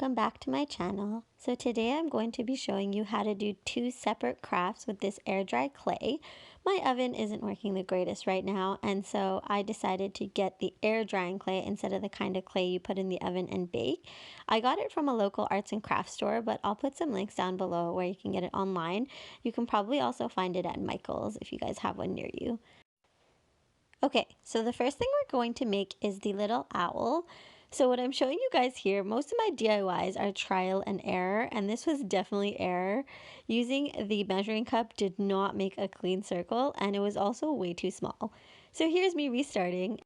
welcome back to my channel. So today I'm going to be showing you how to do two separate crafts with this air dry clay. My oven isn't working the greatest right now, and so I decided to get the air drying clay instead of the kind of clay you put in the oven and bake. I got it from a local arts and crafts store, but I'll put some links down below where you can get it online. You can probably also find it at Michael's if you guys have one near you. Okay, so the first thing we're going to make is the little owl. So what I'm showing you guys here, most of my DIYs are trial and error, and this was definitely error. Using the measuring cup did not make a clean circle, and it was also way too small. So here's me restarting.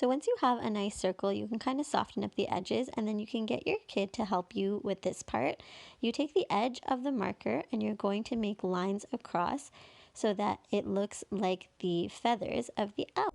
So once you have a nice circle, you can kind of soften up the edges, and then you can get your kid to help you with this part. You take the edge of the marker and you're going to make lines across so that it looks like the feathers of the owl.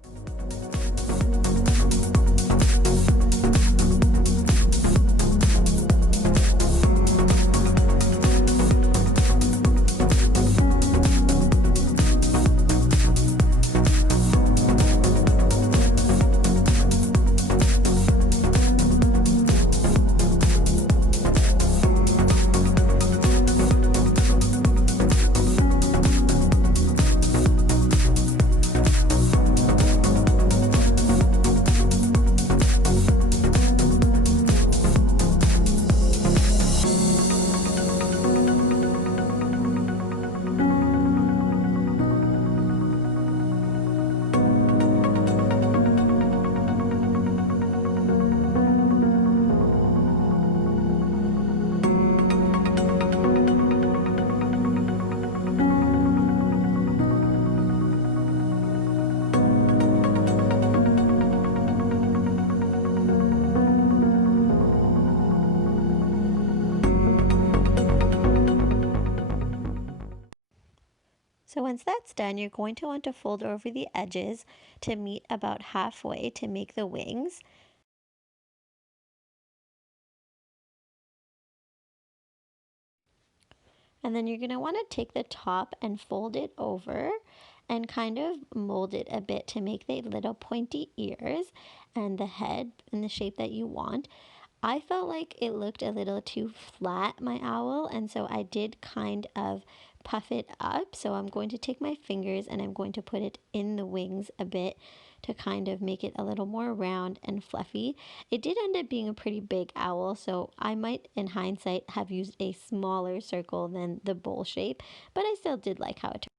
So once that's done, you're going to want to fold over the edges to meet about halfway to make the wings. And then you're going to want to take the top and fold it over and kind of mold it a bit to make the little pointy ears and the head in the shape that you want. I felt like it looked a little too flat, my owl, and so I did kind of puff it up. So I'm going to take my fingers and I'm going to put it in the wings a bit to kind of make it a little more round and fluffy. It did end up being a pretty big owl, so I might, in hindsight, have used a smaller circle than the bowl shape, but I still did like how it turned.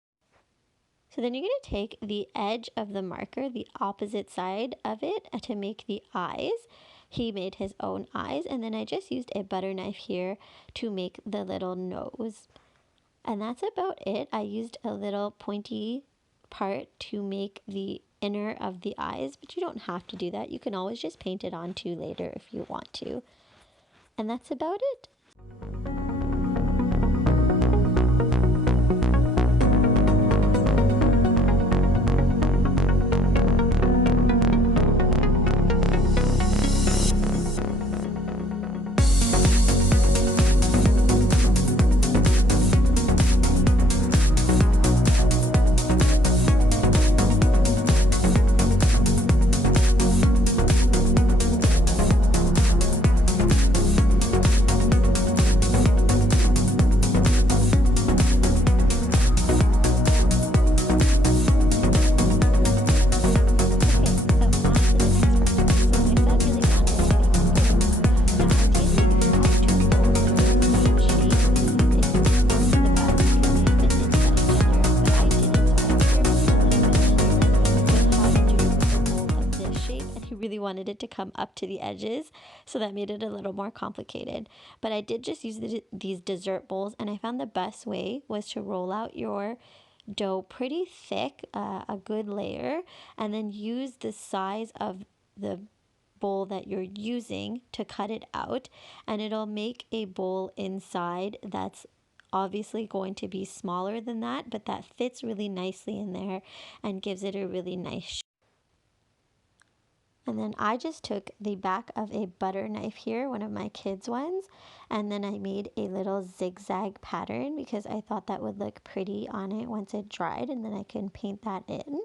So then you're going to take the edge of the marker, the opposite side of it, to make the eyes. He made his own eyes, and then I just used a butter knife here to make the little nose. And that's about it. I used a little pointy part to make the inner of the eyes, but you don't have to do that. You can always just paint it on too later if you want to. And that's about it. wanted it to come up to the edges, so that made it a little more complicated. But I did just use these dessert bowls, and I found the best way was to roll out your dough pretty thick, a good layer, and then use the size of the bowl that you're using to cut it out, and it'll make a bowl inside that's obviously going to be smaller than that, but that fits really nicely in there and gives it a really nice shape. And then I just took the back of a butter knife here, one of my kids' ones, and then I made a little zigzag pattern because I thought that would look pretty on it once it dried, and then I can paint that in.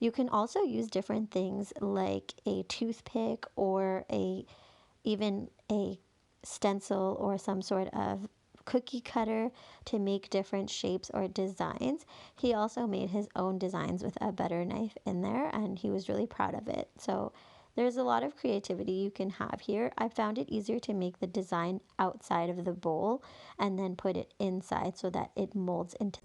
You can also use different things like a toothpick or even a stencil or some sort of cookie cutter to make different shapes or designs. He also made his own designs with a butter knife in there, and he was really proud of it. So there's a lot of creativity you can have here. I found it easier to make the design outside of the bowl and then put it inside so that it molds into.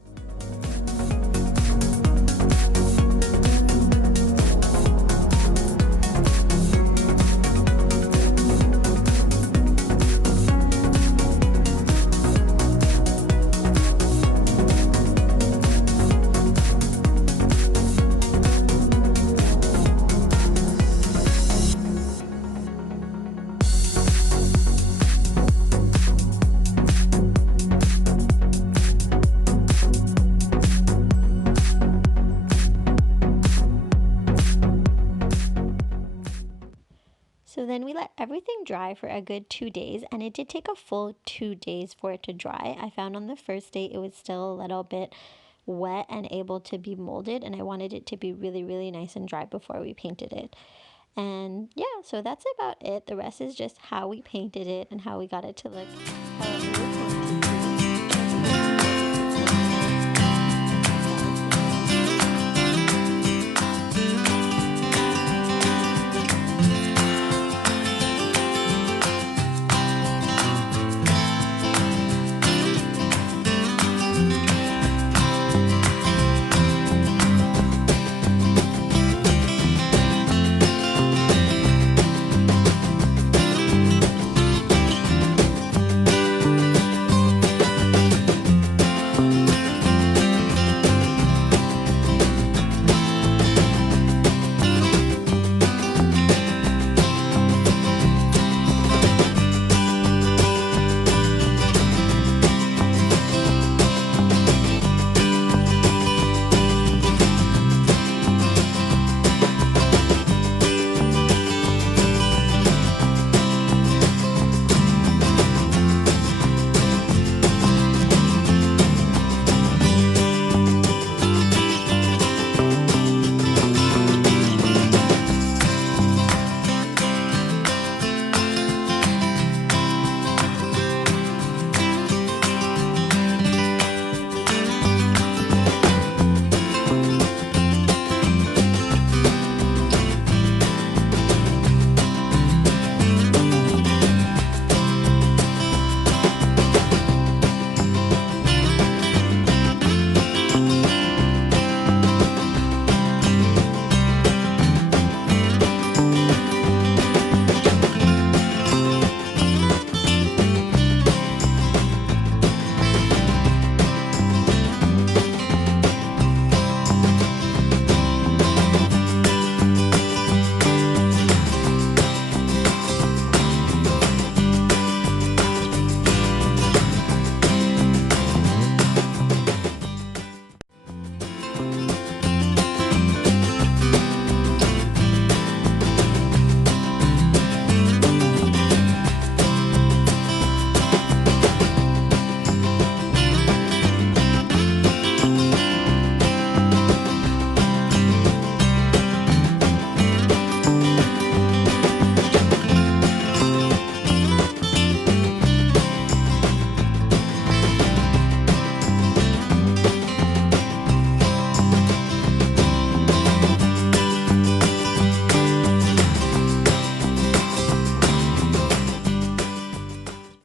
So then we let everything dry for a good 2 days, and it did take a full 2 days for it to dry. I found on the first day it was still a little bit wet and able to be molded, and I wanted it to be really, really nice and dry before we painted it. And yeah, so that's about it. The rest is just how we painted it and how we got it to look how it